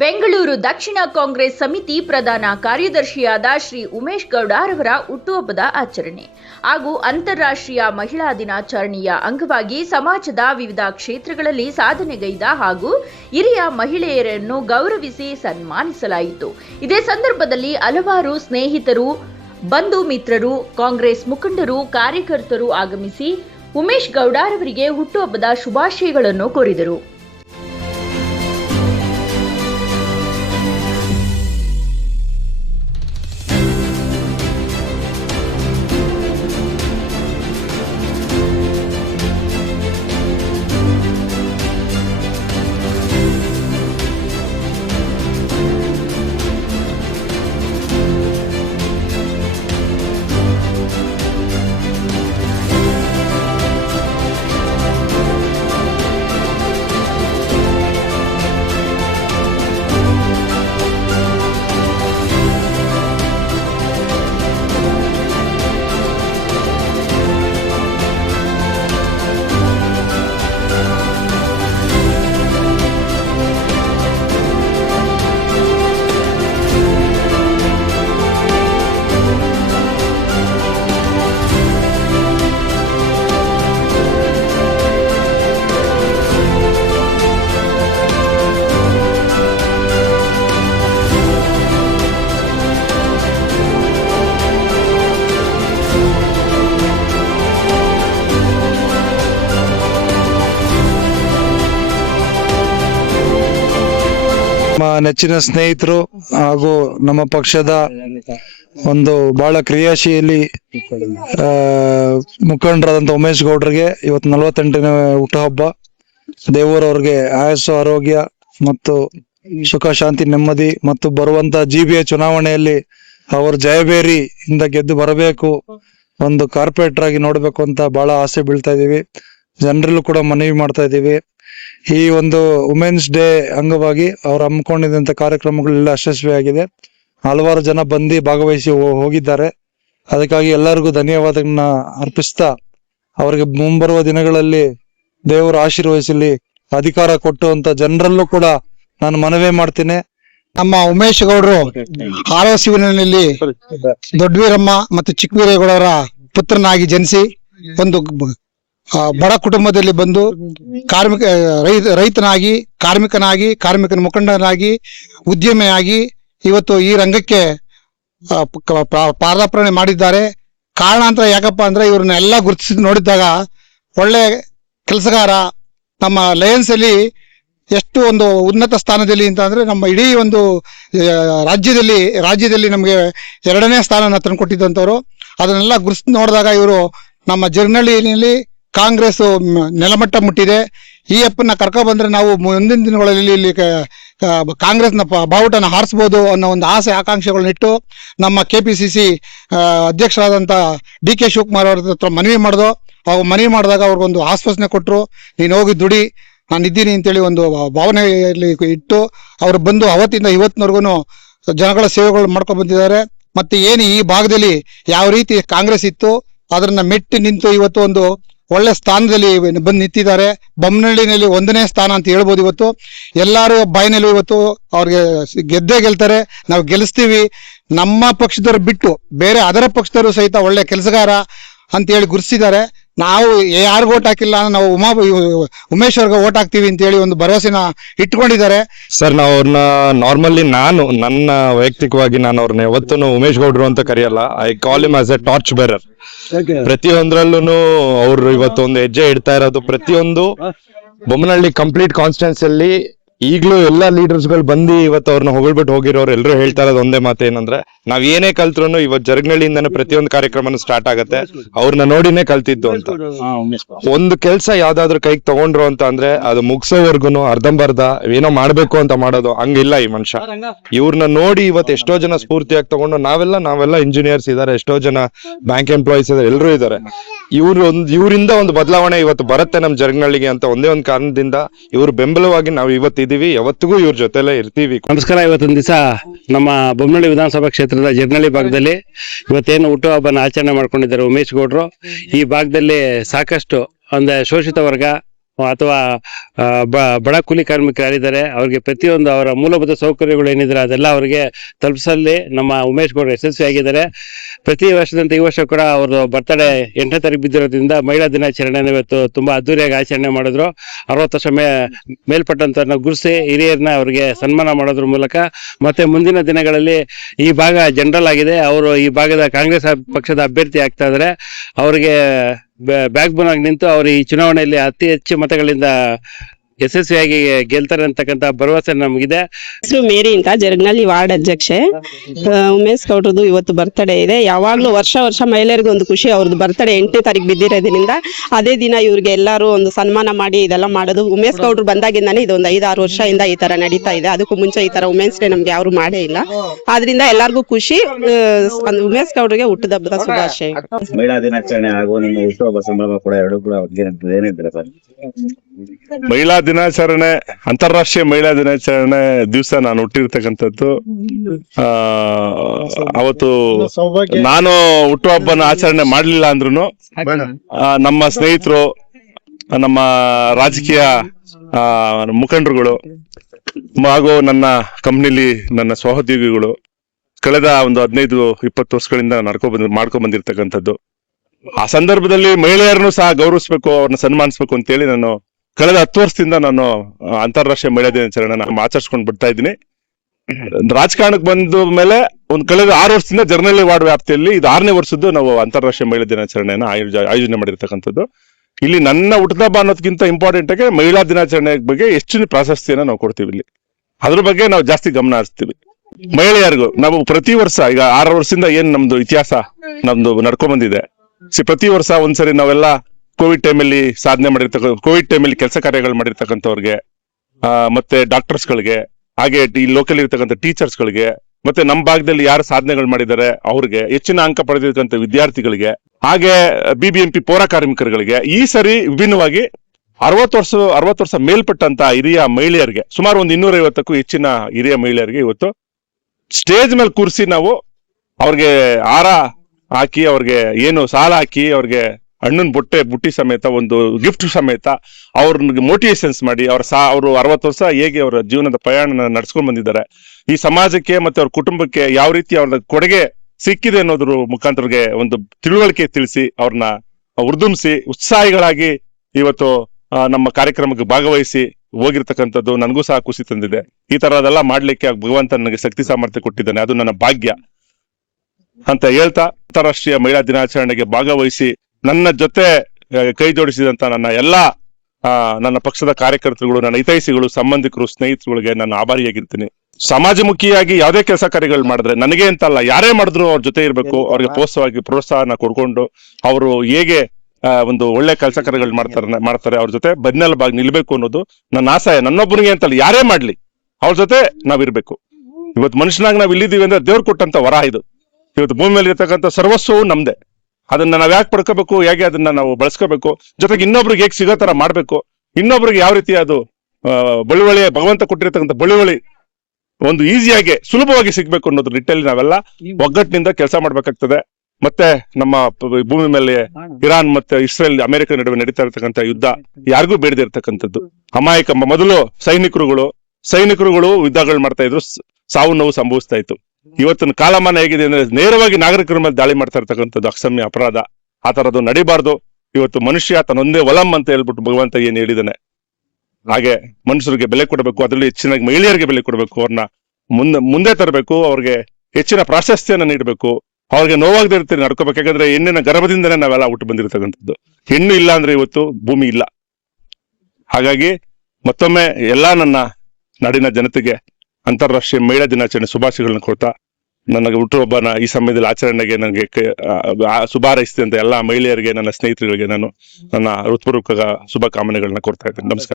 ಬೆಂಗಳೂರು ದಕ್ಷಿಣ ಕಾಂಗ್ರೆಸ್ ಸಮಿತಿ ಪ್ರಧಾನ ಕಾರ್ಯದರ್ಶಿಯಾದ ಶ್ರೀ ಉಮೇಶ್ ಗೌಡರವರ ಹುಟ್ಟುಹಬ್ಬದ ಆಚರಣೆ ಹಾಗೂ ಅಂತಾರಾಷ್ಟ್ರೀಯ ಮಹಿಳಾ ದಿನಾಚರಣೆಯ ಅಂಗವಾಗಿ ಸಮಾಜದ ವಿವಿಧ ಕ್ಷೇತ್ರಗಳಲ್ಲಿ ಸಾಧನೆಗೈದ ಹಾಗೂ ಹಿರಿಯ ಮಹಿಳೆಯರನ್ನು ಗೌರವಿಸಿ ಸನ್ಮಾನಿಸಲಾಯಿತು. ಇದೇ ಸಂದರ್ಭದಲ್ಲಿ ಹಲವಾರು ಸ್ನೇಹಿತರು, ಬಂಧು ಮಿತ್ರರು, ಕಾಂಗ್ರೆಸ್ ಮುಖಂಡರು, ಕಾರ್ಯಕರ್ತರು ಆಗಮಿಸಿ ಉಮೇಶ್ ಗೌಡರವರಿಗೆ ಹುಟ್ಟುಹಬ್ಬದ ಶುಭಾಶಯಗಳನ್ನು ಕೋರಿದರು. ನಮ್ಮ ನೆಚ್ಚಿನ ಸ್ನೇಹಿತರು ಹಾಗೂ ನಮ್ಮ ಪಕ್ಷದ ಒಂದು ಬಹಳ ಕ್ರಿಯಾಶೀಲಿ ಮುಖಂಡರಾದಂತ ಉಮೇಶ್ ಗೌಡ್ರಿಗೆ ಇವತ್ತು 48ನೇ ಹುಟ್ಟುಹಬ್ಬ. ದೇವರವ್ರಿಗೆ ಆಯಸ್ಸು, ಆರೋಗ್ಯ ಮತ್ತು ಸುಖ, ಶಾಂತಿ, ನೆಮ್ಮದಿ ಮತ್ತು ಬರುವಂತ GBA ಚುನಾವಣೆಯಲ್ಲಿ ಅವರು ಜಯಬೇರಿ ಇಂದ ಗೆದ್ದು ಬರಬೇಕು, ಒಂದು ಕಾರ್ಪೊರೇಟರ್ ಆಗಿ ನೋಡ್ಬೇಕು ಅಂತ ಬಹಳ ಆಸೆ ಬೀಳ್ತಾ ಇದೀವಿ. ಜನರಲ್ಲೂ ಕೂಡ ಮನವಿ ಮಾಡ್ತಾ ಇದೀವಿ. ಈ ಒಂದು ವುಮೆನ್ಸ್ ಡೇ ಅಂಗವಾಗಿ ಅವ್ರು ಹಮ್ಮಿಕೊಂಡಿದ್ದಂತ ಕಾರ್ಯಕ್ರಮಗಳೆಲ್ಲ ಯಶಸ್ವಿಯಾಗಿದೆ. ಹಲವಾರು ಜನ ಬಂದು ಭಾಗವಹಿಸಿ ಹೋಗಿದ್ದಾರೆ. ಅದಕ್ಕಾಗಿ ಎಲ್ಲರಿಗೂ ಧನ್ಯವಾದಗಳನ್ನ ಅರ್ಪಿಸ್ತಾ ಅವರಿಗೆ ಮುಂಬರುವ ದಿನಗಳಲ್ಲಿ ದೇವರು ಆಶೀರ್ವದಿಸಲಿ, ಅಧಿಕಾರ ಕೊಟ್ಟು ಅಂತ ಜನರಲ್ಲೂ ಕೂಡ ನಾನು ಮನವಿ ಮಾಡ್ತೀನಿ. ನಮ್ಮ ಉಮೇಶ್ ಗೌಡರು ಆರೋಸಿವಿನಲ್ಲಿ ದೊಡ್ಡವೀರಮ್ಮ ಮತ್ತು ಚಿಕ್ಕವೀರೇಗೌಡರ ಪುತ್ರನಾಗಿ ಜನಿಸಿ ಒಂದು ಬಡ ಕುಟುಂಬದಲ್ಲಿ ಬಂದು ರೈತನಾಗಿ, ಕಾರ್ಮಿಕನ ಮುಖಂಡನಾಗಿ, ಉದ್ಯಮಿಯಾಗಿ ಇವತ್ತು ಈ ರಂಗಕ್ಕೆ ಪಾದಾರ್ಪಣೆ ಮಾಡಿದ್ದಾರೆ. ಕಾರಣಾಂತರ ಯಾಕಪ್ಪ ಅಂದ್ರೆ ಇವ್ರನ್ನ ಎಲ್ಲ ಗುರುತಿಸಿ ನೋಡಿದಾಗ ಒಳ್ಳೆ ಕೆಲಸಗಾರ, ನಮ್ಮ ಲಯನ್ಸ್ ಅಲ್ಲಿ ಎಷ್ಟು ಒಂದು ಉನ್ನತ ಸ್ಥಾನದಲ್ಲಿ ಅಂತ ಅಂದ್ರೆ ನಮ್ಮ ಇಡೀ ಒಂದು ರಾಜ್ಯದಲ್ಲಿ ನಮಗೆ 2ನೇ ಸ್ಥಾನ ತಂದುಕೊಟ್ಟಿದ್ದಂಥವ್ರು. ಅದನ್ನೆಲ್ಲ ಗುರುತಿಸಿ ನೋಡಿದಾಗ ಇವರು ನಮ್ಮ ಜರ್ನಳ್ಳಿಯಲ್ಲಿ ಕಾಂಗ್ರೆಸ್ ನೆಲಮಟ್ಟ ಮುಟ್ಟಿದೆ. ಈ ಅಪ್ಪನ ಕರ್ಕೊ ಬಂದ್ರೆ ನಾವು ಮುಂದಿನ ದಿನಗಳಲ್ಲಿ ಇಲ್ಲಿ ಕಾಂಗ್ರೆಸ್ನ ಬಾವುಟನ ಹಾರಿಸ್ಬೋದು ಅನ್ನೋ ಒಂದು ಆಸೆ ಆಕಾಂಕ್ಷೆಗಳನ್ನ ಇಟ್ಟು ನಮ್ಮ KPCC ಅಧ್ಯಕ್ಷರಾದಂಥ DK ಶಿವಕುಮಾರ್ ಅವ್ರ ಹತ್ರ ಮನವಿ ಮಾಡಿದಾಗ ಅವ್ರಿಗೊಂದು ಆಶ್ವಾಸನೆ ಕೊಟ್ಟರು, ನೀನು ಹೋಗಿ ದುಡಿ, ನಾನು ಇದ್ದೀನಿ ಅಂತೇಳಿ ಒಂದು ಭಾವನೆಯಲ್ಲಿ ಇಟ್ಟು ಅವರು ಬಂದು ಅವತ್ತಿಂದ ಇವತ್ತಿನವರೆಗೂ ಜನಗಳ ಸೇವೆಗಳು ಮಾಡ್ಕೊಂಡು ಬಂದಿದ್ದಾರೆ. ಮತ್ತೆ ಏನು ಈ ಭಾಗದಲ್ಲಿ ಯಾವ ರೀತಿ ಕಾಂಗ್ರೆಸ್ ಇತ್ತು ಅದನ್ನ ಮೆಟ್ಟಿ ನಿಂತು ಇವತ್ತು ಒಂದು ಒಳ್ಳೆ ಸ್ಥಾನದಲ್ಲಿ ಬಂದು ನಿಂತಿದ್ದಾರೆ. ಬೊಮ್ಮನಹಳ್ಳಿನಲ್ಲಿ 1ನೇ ಸ್ಥಾನ ಅಂತ ಹೇಳ್ಬೋದು. ಇವತ್ತು ಎಲ್ಲರೂ ಬಾಯಿನಲ್ಲೂ ಇವತ್ತು ಅವ್ರಿಗೆ ಗೆಲ್ತಾರೆ, ನಾವು ಗೆಲ್ಲಿಸ್ತೀವಿ, ನಮ್ಮ ಪಕ್ಷದವ್ರು ಬಿಟ್ಟು ಬೇರೆ ಅದರ ಪಕ್ಷದವರು ಸಹಿತ ಒಳ್ಳೆ ಕೆಲಸಗಾರ ಅಂತ ಹೇಳಿ ಗುರುತಿಸಿದ್ದಾರೆ. ನಾವು ಯಾರಿಗೂ ಓಟ್ ಹಾಕಿಲ್ಲ, ನಾವು ಉಮೇಶ್ ಅವ್ರಿಗೆ ಓಟ್ ಹಾಕ್ತೀವಿ ಅಂತ ಹೇಳಿ ಒಂದು ಭರವಸೆನ ಇಟ್ಕೊಂಡಿದ್ದಾರೆ. ಸರ್, ನಾವು ಅವ್ರನ್ನ ನಾರ್ಮಲಿ ನನ್ನ ವೈಯಕ್ತಿಕವಾಗಿ ನಾನು ಅವ್ರನ್ನ ಯಾವತ್ತೂ ಉಮೇಶ್ ಗೌಡ್ರು ಅಂತ ಕರೆಯಲ್ಲ. I call him as a torch bearer. ಪ್ರತಿಯೊಂದ್ರಲ್ಲೂ ಅವ್ರು ಇವತ್ತು ಒಂದು ಹೆಜ್ಜೆ ಇಡ್ತಾ ಇರೋದು. ಪ್ರತಿಯೊಂದು ಬೊಮ್ಮನಹಳ್ಳಿ ಕಂಪ್ಲೀಟ್ ಕಾನ್ಸ್ಟಿಟ್ಯೂನ್ಸಿಯಲ್ಲಿ ಈಗಲೂ ಎಲ್ಲಾ ಲೀಡರ್ಸ್ ಗಳು ಬಂದು ಇವತ್ತು ಅವ್ರನ್ನ ಹೊಗಳ್ಬಿಟ್ಟು ಹೋಗಿರೋರು ಎಲ್ಲರೂ ಹೇಳ್ತಾ ಇರೋದು ಒಂದೇ ಮಾತು ಏನಂದ್ರೆ, ನಾವ್ ಏನೇ ಕಲ್ತ್ರು ಇವತ್ತು ಜರಗ್ನಳ್ಳಿಯಿಂದಾನೆ ಪ್ರತಿಯೊಂದು ಕಾರ್ಯಕ್ರಮನೂ ಸ್ಟಾರ್ಟ್ ಆಗತ್ತೆ, ಅವ್ರನ್ನ ನೋಡಿನೇ ಕಲ್ತಿದ್ದು ಅಂತ. ಒಂದು ಕೆಲ್ಸ ಯಾವ್ದಾದ್ರು ಕೈಗೆ ತಗೊಂಡ್ರು ಅಂತ ಅಂದ್ರೆ ಅದು ಮುಗಿಸೋವರ್ಗುನು ಅರ್ಧಂಬರ್ಧ ಏನೋ ಮಾಡ್ಬೇಕು ಅಂತ ಮಾಡೋದು ಹಂಗಿಲ್ಲ ಈ ಮನುಷ್ಯ. ಇವ್ರನ್ನ ನೋಡಿ ಇವತ್ತು ಎಷ್ಟೋ ಜನ ಸ್ಫೂರ್ತಿಯಾಗಿ ತಗೊಂಡು ನಾವೆಲ್ಲ ಇಂಜಿನಿಯರ್ಸ್ ಇದಾರೆ, ಎಷ್ಟೋ ಜನ ಬ್ಯಾಂಕ್ ಎಂಪ್ಲಾಯೀಸ್ ಇದಾರೆ, ಎಲ್ಲರೂ ಇದಾರೆ. ಇವರಿಂದ ಒಂದು ಬದಲಾವಣೆ ಇವತ್ತು ಬರುತ್ತೆ ನಮ್ ಜರಗ್ನಳ್ಳಿಗೆ ಅಂತ ಒಂದೇ ಒಂದು ಕಾರಣದಿಂದ ಇವ್ರ ಬೆಂಬಲವಾಗಿ ನಾವು ಇವತ್ತಿದೀವಿ, ಯಾವತ್ತಿಗೂ ಇವ್ರ ಜೊತೆಲೆ ಇರ್ತೀವಿ. ನಮಸ್ಕಾರ. ಇವತ್ತೊಂದು ದಿವಸ ನಮ್ಮ ಬೊಮ್ಮನಹಳ್ಳಿ ವಿಧಾನಸಭಾ ಕ್ಷೇತ್ರದ ಜರಗ್ನಳ್ಳಿ ಭಾಗದಲ್ಲಿ ಇವತ್ತೇನು ಹುಟ್ಟುಹಬ್ಬನ ಆಚರಣೆ ಮಾಡ್ಕೊಂಡಿದ್ದಾರೆ ಉಮೇಶ್ ಗೌಡ್ರು. ಈ ಭಾಗದಲ್ಲಿ ಸಾಕಷ್ಟು ಒಂದು ಶೋಷಿತ ವರ್ಗ, ಅಥವಾ ಬಡ ಕೂಲಿ ಕಾರ್ಮಿಕರು ಯಾರಿದ್ದಾರೆ ಅವ್ರಿಗೆ ಪ್ರತಿಯೊಂದು ಅವರ ಮೂಲಭೂತ ಸೌಕರ್ಯಗಳು ಏನಿದ್ರೆ ಅದೆಲ್ಲ ಅವರಿಗೆ ತಲುಪಿಸಲ್ಲಿ ನಮ್ಮ ಉಮೇಶ್ ಗೌಡ್ರು ಯಶಸ್ವಿ ಆಗಿದ್ದಾರೆ. ಪ್ರತಿ ವರ್ಷದಂತೆ ಈ ವರ್ಷ ಕೂಡ ಅವ್ರದ್ದು ಬರ್ತಡೇ 8ನೇ ತಾರೀಕು ಬಿದ್ದಿರೋದ್ರಿಂದ ಮಹಿಳಾ ದಿನಾಚರಣೆ ಇವತ್ತು ತುಂಬಾ ಅದ್ದೂರಿಯಾಗಿ ಆಚರಣೆ ಮಾಡಿದ್ರು. 60 ವರ್ಷ ಮೇಲ್ಪಟ್ಟಂತ ಗುರುಸಿ ಹಿರಿಯರನ್ನ ಅವರಿಗೆ ಸನ್ಮಾನ ಮಾಡೋದ್ರ ಮೂಲಕ ಮತ್ತೆ ಮುಂದಿನ ದಿನಗಳಲ್ಲಿ ಈ ಭಾಗ ಜನರಲ್ ಆಗಿದೆ. ಅವರು ಈ ಭಾಗದ ಕಾಂಗ್ರೆಸ್ ಪಕ್ಷದ ಅಭ್ಯರ್ಥಿ ಆಗ್ತಾ ಇದ್ದಾರೆ. ಅವರಿಗೆ ಬ್ಯಾಕ್ ಬೋನ್ ಆಗಿ ನಿಂತು ಅವರು ಈ ಚುನಾವಣೆಯಲ್ಲಿ ಅತಿ ಹೆಚ್ಚು ಮತಗಳಿಂದ ಯಶಸ್ವಿಯಾಗಿ ಗೆಲ್ತಾರೆ ಅಂತಕ್ಕಂಥ ಭರವಸೆ ನಮಗಿದೆ. ಹೆಸರು ಮೇರಿ ಅಂತ, ಜರಗ್ನಳ್ಳಿ ವಾರ್ಡ್ ಅಧ್ಯಕ್ಷೆ. ಉಮೇಶ್ ಗೌಡ್ರದ್ದು ಇವತ್ತು ಬರ್ತಡೇ ಇದೆ. ಯಾವಾಗ್ಲೂ ವರ್ಷ ಮಹಿಳೆಯರಿಗೆ ಒಂದು ಖುಷಿ, ಅವ್ರದ್ದು ಬರ್ತಡೇ 8ನೇ ತಾರೀಕು ಬಿದ್ದಿರೋದ್ರಿಂದ ಅದೇ ದಿನ ಇವ್ರಿಗೆ ಎಲ್ಲರೂ ಒಂದು ಸನ್ಮಾನ ಮಾಡಿ ಇದೆಲ್ಲ ಮಾಡೋದು. ಉಮೇಶ್ ಗೌಡ್ರು ಬಂದಾಗಿಂದಾನೆ ಇದೊಂದು 5-6 ವರ್ಷದಿಂದ ಈ ತರ ನಡೀತಾ ಇದೆ. ಅದಕ್ಕೂ ಮುಂಚೆ ಈ ತರ ವುಮೆನ್ಸ್ ಡೇ ನಮ್ಗೆ ಯಾರು ಮಾಡೇ ಇಲ್ಲ. ಆದ್ರಿಂದ ಎಲ್ಲಾರ್ಗು ಖುಷಿ. ಉಮೇಶ್ ಗೌಡ್ರಿಗೆ ಹುಟ್ಟದ ಹಬ್ಬದ ಶುಭಾಶಯ. ಮಹಿಳಾ ದಿನಾಚರಣೆ ಹಾಗೂ ನಿಮ್ಮ ಹುಟ್ಟುಹಬ್ಬ ಸಂಭ್ರಮ ಕೂಡ ಎರಡೂ ಕೂಡ ಏನಿದ್ದಾರೆ ಸರ್? ಮಹಿಳಾ ದಿನಾಚರಣೆ, ಅಂತಾರಾಷ್ಟ್ರೀಯ ಮಹಿಳಾ ದಿನಾಚರಣೆ ದಿವಸ ನಾನು ಹುಟ್ಟಿರ್ತಕ್ಕಂಥದ್ದು. ಅವತ್ತು ನಾನು ಹುಟ್ಟುಹಬ್ಬನ ಆಚರಣೆ ಮಾಡ್ಲಿಲ್ಲ ಅಂದ್ರೂ ನಮ್ಮ ಸ್ನೇಹಿತರು, ನಮ್ಮ ರಾಜಕೀಯ ಮುಖಂಡರುಗಳು ಹಾಗೂ ನನ್ನ ಕಂಪ್ನಿಲಿ ನನ್ನ ಸಹೋದ್ಯೋಗಿಗಳು ಕಳೆದ ಒಂದು 15-20 ವರ್ಷಗಳಿಂದ ಮಾಡ್ಕೊಂಡ್ ಬಂದಿರ್ತಕ್ಕಂಥದ್ದು. ಆ ಸಂದರ್ಭದಲ್ಲಿ ಮಹಿಳೆಯರನ್ನು ಸಹ ಗೌರವಿಸ್ಬೇಕು, ಅವ್ರನ್ನ ಸನ್ಮಾನಿಸ್ಬೇಕು ಅಂತೇಳಿ ನಾನು ಕಳೆದ 10 ವರ್ಷದಿಂದ ನಾನು ಅಂತಾರಾಷ್ಟ್ರೀಯ ಮಹಿಳಾ ದಿನಾಚರಣೆ ಆಚರಿಸ್ಕೊಂಡು ಬಿಡ್ತಾ ಇದ್ದೀನಿ. ರಾಜಕಾರಣಕ್ಕೆ ಬಂದ ಮೇಲೆ ಕಳೆದ 6 ವರ್ಷದಿಂದ ಜರ್ನಳ್ಳಿ ವಾರ್ಡ್ ವ್ಯಾಪ್ತಿಯಲ್ಲಿ ಇದು 6ನೇ ವರ್ಷದ್ದು ನಾವು ಅಂತಾರಾಷ್ಟ್ರೀಯ ಮಹಿಳಾ ದಿನಾಚರಣೆಯನ್ನು ಆಯೋಜನೆ ಮಾಡಿರ್ತಕ್ಕಂಥದ್ದು. ಇಲ್ಲಿ ನನ್ನ ಹುಟ್ಟುಹಬ್ಬ ಅನ್ನೋದಕ್ಕಿಂತ ಇಂಪಾರ್ಟೆಂಟ್ ಆಗಿ ಮಹಿಳಾ ದಿನಾಚರಣೆ ಬಗ್ಗೆ ಹೆಚ್ಚಿನ ಪ್ರಾಶಸ್ತ್ಯನ ನಾವು ಕೊಡ್ತೀವಿ. ಇಲ್ಲಿ ಅದ್ರ ಬಗ್ಗೆ ನಾವು ಜಾಸ್ತಿ ಗಮನ ಹರಿಸ್ತೀವಿ. ಮಹಿಳೆಯರಿಗೂ ನಾವು ಪ್ರತಿ ವರ್ಷ ಈಗ 6 ವರ್ಷದಿಂದ ಏನ್ ನಮ್ದು ಇತಿಹಾಸ ನಡ್ಕೊಂಡ್ ಬಂದಿದೆ. ಪ್ರತಿ ವರ್ಷ ಒಂದ್ಸರಿ ನಾವೆಲ್ಲ ಕೋವಿಡ್ ಟೈಮಲ್ಲಿ ಸಾಧನೆ ಮಾಡಿರ್ತಕ್ಕ, ಕೋವಿಡ್ ಟೈಮಲ್ಲಿ ಕೆಲಸ ಕಾರ್ಯಗಳು ಮಾಡಿರ್ತಕ್ಕಂಥವ್ರಿಗೆ, ಮತ್ತೆ ಡಾಕ್ಟರ್ಸ್ಗಳಿಗೆ, ಹಾಗೆ ಈ ಲೋಕಲ್ ಇರ್ತಕ್ಕಂಥ ಟೀಚರ್ಸ್ಗಳಿಗೆ, ಮತ್ತೆ ನಮ್ಮ ಭಾಗದಲ್ಲಿ ಯಾರು ಸಾಧನೆಗಳು ಮಾಡಿದ್ದಾರೆ ಅವ್ರಿಗೆ, ಹೆಚ್ಚಿನ ಅಂಕ ಪಡೆದಿರ್ತಕ್ಕಂಥ ವಿದ್ಯಾರ್ಥಿಗಳಿಗೆ, ಹಾಗೆ BBMP ಪೌರ ಕಾರ್ಮಿಕರುಗಳಿಗೆ, ಈ ಸರಿ ವಿಭಿನ್ನವಾಗಿ 60 ವರ್ಷ ಮೇಲ್ಪಟ್ಟಂತ ಹಿರಿಯ ಮಹಿಳೆಯರಿಗೆ, ಸುಮಾರು ಒಂದು 250ಕ್ಕೂ ಹೆಚ್ಚಿನ ಹಿರಿಯ ಮಹಿಳೆಯರಿಗೆ ಇವತ್ತು ಸ್ಟೇಜ್ ಮೇಲೆ ಕೂರಿಸಿ ನಾವು ಅವ್ರಿಗೆ ಹಾರ ಹಾಕಿ, ಅವ್ರಿಗೆ ಏನು ಸಾಲ ಹಾಕಿ, ಅವ್ರಿಗೆ ಹಣ್ಣಿನ ಬುಟ್ಟಿ ಸಮೇತ ಒಂದು ಗಿಫ್ಟ್ ಸಮೇತ ಅವ್ರಿಗೆ ಮೋಟಿವೇಶನ್ಸ್ ಮಾಡಿ ಅವರು 60 ವರ್ಷ ಹೇಗೆ ಅವರ ಜೀವನದ ಪ್ರಯಾಣ ನಡ್ಸ್ಕೊಂಡ್ ಬಂದಿದ್ದಾರೆ, ಈ ಸಮಾಜಕ್ಕೆ ಮತ್ತೆ ಅವ್ರ ಕುಟುಂಬಕ್ಕೆ ಯಾವ ರೀತಿ ಅವ್ರ ಕೊಡುಗೆ ಸಿಕ್ಕಿದೆ ಅನ್ನೋದ್ರ ಮುಖಾಂತರಗೆ ಒಂದು ತಿಳುವಳಿಕೆ ತಿಳಿಸಿ ಅವ್ರನ್ನ ಉರ್ದುಂಬಿಸಿ ಉತ್ಸಾಹಿಗಳಾಗಿ ಇವತ್ತು ನಮ್ಮ ಕಾರ್ಯಕ್ರಮಕ್ಕೆ ಭಾಗವಹಿಸಿ ಹೋಗಿರ್ತಕ್ಕಂಥದ್ದು ನನಗೂ ಸಹ ಖುಷಿ ತಂದಿದೆ. ಈ ತರದೆಲ್ಲ ಮಾಡ್ಲಿಕ್ಕೆ ಭಗವಂತ ನನಗೆ ಶಕ್ತಿ ಸಾಮರ್ಥ್ಯ ಕೊಟ್ಟಿದ್ದಾನೆ, ಅದು ನನ್ನ ಭಾಗ್ಯ ಅಂತ ಹೇಳ್ತಾ ಅಂತಾರಾಷ್ಟ್ರೀಯ ಮಹಿಳಾ ದಿನಾಚರಣೆಗೆ ಭಾಗವಹಿಸಿ ನನ್ನ ಜೊತೆ ಕೈ ಜೋಡಿಸಿದಂತ ನನ್ನ ಪಕ್ಷದ ಕಾರ್ಯಕರ್ತರುಗಳು, ನನ್ನ ಹಿತೈಷಿಗಳು, ಸಂಬಂಧಿಕರು, ಸ್ನೇಹಿತರುಗಳಿಗೆ ನಾನು ಆಭಾರಿಯಾಗಿರ್ತೀನಿ. ಸಮಾಜಮುಖಿಯಾಗಿ ಯಾವುದೇ ಕೆಲಸ ಕಾರ್ಯಗಳು ಮಾಡಿದ್ರೆ ನನಗೆ ಅಂತಲ್ಲ, ಯಾರೇ ಮಾಡಿದ್ರು ಅವ್ರ ಜೊತೆ ಇರ್ಬೇಕು, ಅವ್ರಿಗೆ ಪ್ರೋತ್ಸಾಹನ ಕೊಡ್ಕೊಂಡು ಅವರು ಹೇಗೆ ಒಂದು ಒಳ್ಳೆ ಕೆಲಸ ಕಾರ್ಯಗಳು ಮಾಡ್ತಾರೆ ಅವ್ರ ಜೊತೆ ಬೆನ್ನೆಲುಬಾಗಿ ನಿಲ್ಬೇಕು ಅನ್ನೋದು ನನ್ನ ಆಸೆ. ನನ್ನೊಬ್ಬನಿಗೆ ಅಂತಲ್ಲ, ಯಾರೇ ಮಾಡ್ಲಿ ಅವ್ರ ಜೊತೆ ನಾವಿರ್ಬೇಕು. ಇವತ್ತು ಮನುಷ್ಯನಾಗ ನಾವ್ ಇಲ್ಲಿದ್ದೀವಿ ಅಂದ್ರೆ ದೇವ್ರು ಕೊಟ್ಟಂತ ವರ ಇದು. ಇವತ್ತು ಭೂಮಿ ಮೇಲೆ ಇರ್ತಕ್ಕಂಥ ಸರ್ವಸ್ವವು ನಮ್ದೆ. ಅದನ್ನ ನಾವ್ ಯಾಕೆ ಪಡ್ಕೋಬೇಕು, ಹೇಗೆ ಅದನ್ನ ನಾವು ಬಳಸ್ಕೋಬೇಕು, ಜೊತೆಗೆ ಇನ್ನೊಬ್ರಿಗೆ ಹೇಗೆ ಸಿಗೋ ತರ ಮಾಡ್ಬೇಕು, ಇನ್ನೊಬ್ರಿಗೆ ಯಾವ ರೀತಿ ಅದು ಬಳುವಳಿ ಭಗವಂತ ಕೊಟ್ಟಿರ್ತಕ್ಕಂಥ ಬಳುವಳಿ ಒಂದು ಈಸಿಯಾಗಿ ಸುಲಭವಾಗಿ ಸಿಗ್ಬೇಕು ಅನ್ನೋದ್ರ ನಿಟ್ಟಲ್ಲಿ ನಾವೆಲ್ಲ ಒಗ್ಗಟ್ಟಿನಿಂದ ಕೆಲಸ ಮಾಡ್ಬೇಕಾಗ್ತದೆ. ಮತ್ತೆ ನಮ್ಮ ಭೂಮಿ ಮೇಲೆ ಇರಾನ್ ಮತ್ತೆ ಇಸ್ರೇಲ್ ಅಮೆರಿಕ ನಡುವೆ ನಡೀತಾ ಇರ್ತಕ್ಕಂಥ ಯುದ್ಧ ಯಾರಿಗೂ ಬೇಡದೇ ಇರ್ತಕ್ಕಂಥದ್ದು. ಅಮಾಯಕ ಮೊದಲು ಸೈನಿಕರುಗಳು ಯುದ್ಧಗಳು ಮಾಡ್ತಾ ಇದ್ರು, ಸಾವು ನೋವು ಸಂಭವಿಸ್ತಾ ಇತ್ತು. ಇವತ್ತಿನ ಕಾಲಮಾನ ಹೇಗಿದೆ ಅಂದ್ರೆ ನೇರವಾಗಿ ನಾಗರಿಕರ ಮೇಲೆ ದಾಳಿ ಮಾಡ್ತಾ ಇರ್ತಕ್ಕಂಥದ್ದು ಅಕ್ಷಮ್ಯ ಅಪರಾಧ. ಆ ತರದ್ದು ನಡಿಬಾರ್ದು. ಇವತ್ತು ಮನುಷ್ಯ ತನ್ನೊಂದೇ ಒಲಂ ಅಂತ ಹೇಳ್ಬಿಟ್ಟು ಭಗವಂತ ಏನ್ ಹೇಳಿದಾನೆ, ಹಾಗೆ ಮನುಷ್ಯರಿಗೆ ಬೆಲೆ ಕೊಡಬೇಕು, ಅದರಲ್ಲಿ ಹೆಚ್ಚಿನಾಗಿ ಮಹಿಳೆಯರಿಗೆ ಬೆಲೆ ಕೊಡಬೇಕು, ಅವ್ರನ್ನ ಮುಂದೆ ತರಬೇಕು, ಅವ್ರಿಗೆ ಹೆಚ್ಚಿನ ಪ್ರಾಶಸ್ತ್ಯನ ನೀಡಬೇಕು, ಅವ್ರಿಗೆ ನೋವಾಗದೇ ಇರ್ತೀರಿ ನಡ್ಕೋಬೇಕು. ಯಾಕಂದ್ರೆ ಹೆಣ್ಣಿನ ಗರ್ಭದಿಂದನೇ ನಾವೆಲ್ಲ ಹುಟ್ಟು ಬಂದಿರತಕ್ಕಂಥದ್ದು. ಹೆಣ್ಣು ಇಲ್ಲ ಅಂದ್ರೆ ಇವತ್ತು ಭೂಮಿ ಇಲ್ಲ. ಹಾಗಾಗಿ ಮತ್ತೊಮ್ಮೆ ಎಲ್ಲಾ ನನ್ನ ನಾಡಿನ ಜನತೆಗೆ ಅಂತಾರಾಷ್ಟ್ರೀಯ ಮಹಿಳಾ ದಿನಾಚರಣೆ ಶುಭಾಶಯಗಳನ್ನ ಕೊಡ್ತಾ, ನನಗೆ ಹುಟ್ಟುಹಬ್ಬನ ಈ ಸಮಯದಲ್ಲಿ ಆಚರಣೆಗೆ ನನಗೆ ಶುಭ ಹಾರೈಸಿದಂತ ಎಲ್ಲಾ ಮಹಿಳೆಯರಿಗೆ, ನನ್ನ ಸ್ನೇಹಿತರಿಗೆ ನಾನು ನನ್ನ ಹೃತ್ಪೂರ್ವಕ ಶುಭ ಕಾಮನೆಗಳನ್ನ ಕೊಡ್ತಾ ಇದ್ದೇನೆ. ನಮಸ್ಕಾರ.